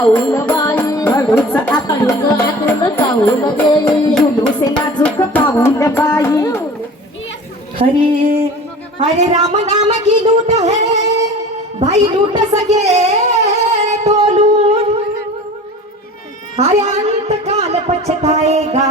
पाऊल बाई हळूच आतून आतून चाहूल गेली झुलूसे नाजूक पाऊल बाई हरी हरे राम नाम की लूट है भाई लूट सके टोलून हरे अंत काल पछताएगा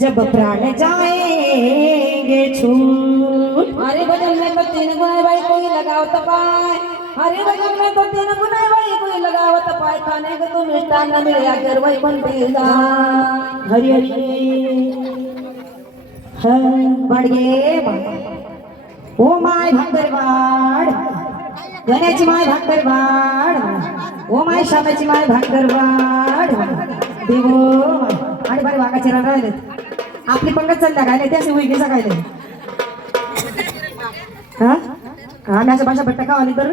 जब प्राण जाएंगे छूट। हरे भजन में तो तीन गुण भाई कोई लगावत पाए हरे भजन में तो तीन गुण भाई कोई लगावत पाए खाने को तुम मिष्टान मिले कर वही बनती जा Hari Hari Badge oh my भाकरवाड गण्याची my भाकरवाड oh my शामाची माय भाकरवाड देवो आणि बारी वागाचे राहिले आपली पंगत चालल्या काय नाही त्याशी उईगीचा काय नाही हा आम्ही अशा भाषा बट्ट्या का आली तर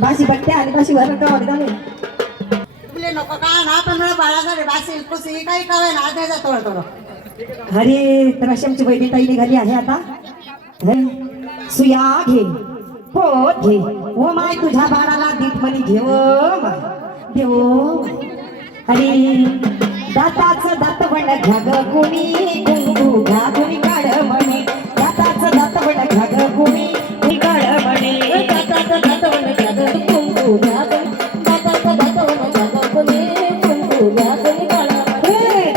भाषी बट्ट्या आणि भाषी वर का आली तर तुले नको का ना पण मला बाळाकडे बासील कुसी काही कवे ना द्यायचा थोडं थोडं हरे तर अशी वैदी ताई निघाली आहे आता सुया घे पोत घे ओ माय तुझ्या बाळाला दीपमणी घेव देव हरी दाताचं दात बंड घ्या ग कुणी कुंकू घ्या कुणी काढ म्हणे दाताचं दात बंड घ्या ग कुणी कुणी काढ म्हणे दाताचं दात वण घ्या कुंकू घ्या दाताचं दात वण घ्या कोणी कुंकू घ्या कोणी काढा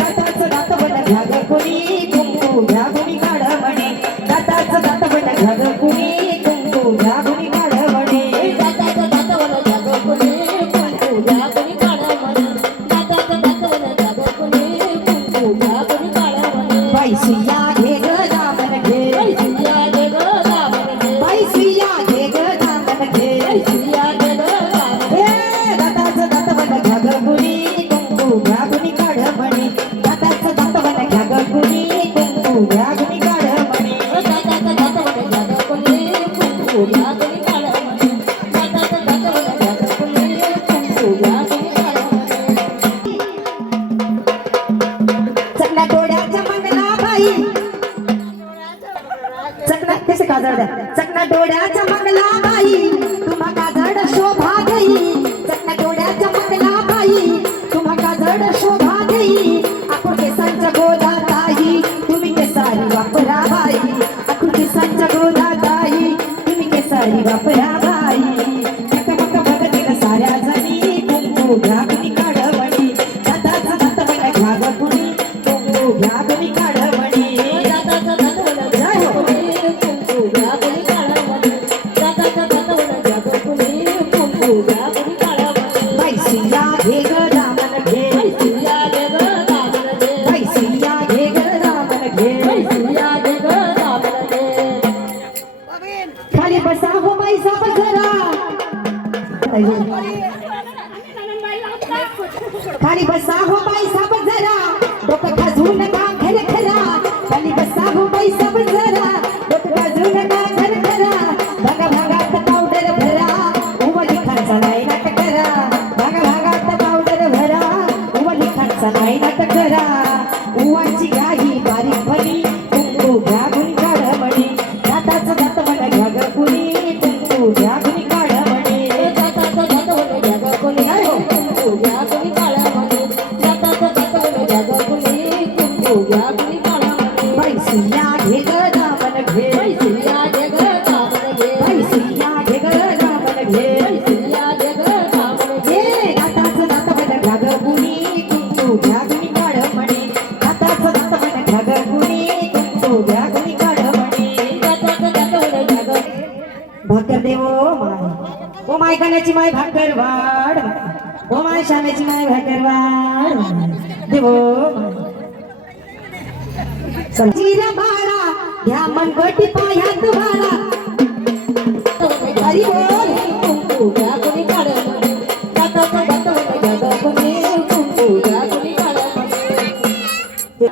दाताचं दात बंड घ्या ग कुणी कुंकू घ्या कुणी काढ म्हणे दाताचं दात बंड घ्या ग कुणी कुंकू घ्या कुणी काढ म्हणे दाताचं दात वण घ्या कोणी कुंकू घ्या कोणी काढा म्हणे दाताचं दात वण घ्या कोणी कुंकू घ्या कोणी काढा म्हणे पैसिया घे ग दामन घे पैसिया दे ग दामन दे पैसिया घे ग दामन घे पैसिया दे ग दामन ए दाताचं दात बंड घ्या ग कुणी कुंकू घ्या कुणी काढ म्हणे दाताचं दात बंड घ्या ग कुणी कुंकू घ्या कुणी काढ म्हणे दाताचं दात वण घ्या कोणी कुंकू घ्या कोणी काढा म्हणे दाताचं दात वण घ्या कोणी कुंकू घ्या कोणी काढा म्हणे चकना डोळ्याच्या मंगला बाई चकना कसे काजळ द्या चकना डोळ्याच्या मंगला बाई तुम्हा काजळ शोभा देई चकना डोळ्याच्या मंगला बाई तुम्हा काजळ शोभा देई आपण केसांच्या गोदात आई तुम्ही केसारी वापरा बाई आपण केसांच्या गोदात आई तुम्ही केसारी वापरा बाई टकमक भगतील साऱ्या जणी कुंकू घ्या कुणी काढ म्हणी दाताचं दात बंड घ्या ग कुणी कुंकू घ्या कुणी काढ म्हणी दाताचं दात वण घ्या कोणी कुंकू घ्या कोणी काढा म्हणे दाताचं दात वण घ्या कोणी कुंकू घ्या कोणी काढा म्हणे पैसिया घे ग दामन घे पैसिया दे ग दामन दे पैसिया घे ग दामन घे पैसिया दे ग दामन दे खाली बसा हो बाई साप जरा खाली बसा हो बाई साप जरा डोकं खाजून का खर खरा खाली बसा हो बाई साप जरा डोकं खाजून का खर खरा भागा भागात पावडर भरा उवली खायचा नाही नाट करा भागा भागात पावडर भरा उवली खायचा नाही नाट करा उवाची गाही बारीक भरी कुंकू घ्या गुणी काढ म्हणे दाताचं दात बंड घ्या ग कुणी कुंकू घ्या गुणी काढ म्हणे दाताचं दात वण घ्या कोणी कुंकू घ्या कोणी काढा म्हणे दाताचं दात वण घ्या कोणी कुंकू घ्या कोणी काढा म्हणे पैसिया घे ग दामन घे पैसिया दे ग दामन दे पैसिया घे ग दामन घे पैसिया दे ग दामन दे दाताचं दात बंड घ्या ग कुणी कुंकू घ्या कुणी काढ म्हणे दाताचं दात बंड घ्या ग कुणी कुंकू घ्या कुणी काढ म्हणे दाताचं दात वण घ्या भाकर देव ओ माय गण्याची माय भाकर वाढ ओ माय शामेची माय भाकर वाढ देव संजीरा बाळा घ्या मनगटी पायात वाळा हरी बोल कुंकू घ्या कोणी काढा म्हणे दाताचं दात वण घ्या कोणी कुंकू घ्या कोणी काढा म्हणे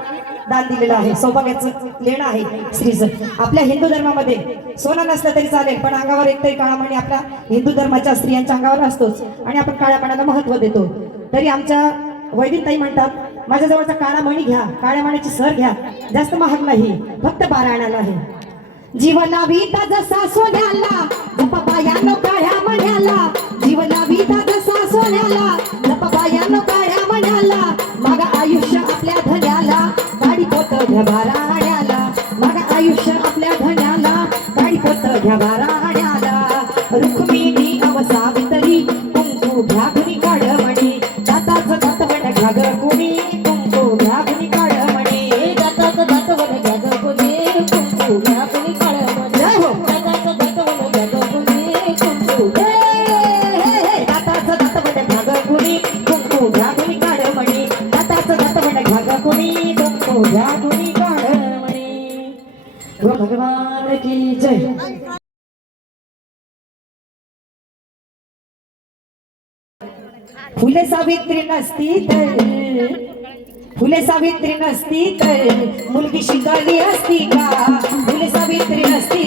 दान दिलेलं आहे सौभाग्याचं लेणं आहे स्त्रीचं आपल्या हिंदू धर्मामध्ये सोनं नसलं तरी चालेल पण अंगावर एकतरी काळा मणी आपल्या हिंदू धर्माच्या स्त्रियांच्या अंगावर असतोच आणि आपण काळ्या मण्याला महत्व देतो तरी आमच्या वैदिक ताई म्हणतात माझ्या जवळचा काळा मणी घ्या काळ्या मण्याची सर घ्या जास्त महाग नाही फक्त 12 आण्याला आहे जीवनावीता जसा सोन्याला बाबा या काळ्या मण्याला जीवनावीता जसा घ्या बाराड्याला बघा आयुष्य आपल्या धन्याला गाडीपत घ्या बाराड्याला रुक्मिणी अव सावित्री कुंकू घ्या कुणी काढमणी दाताचं दातवण घ्या ग कुणी कुंकू घ्या कुणी काढमणी दाताचं दातवण घ्या ग कुणी कुंकू घ्या कुणी काढमणी जय हो दाताचं दातवण घ्या ग कुणी कुंकू दाताचं दातवण घ्या ग कुणी कुंकू घ्या कुणी काढमणी दाताचं दातवण घ्या ग कुणी कुंकू घ्या कुणी काढमणी भगवान की जय फुले सावित्री नसती तर फुले सावित्री नसती तर मुलगी शिकली असती का फुले सावित्री नसती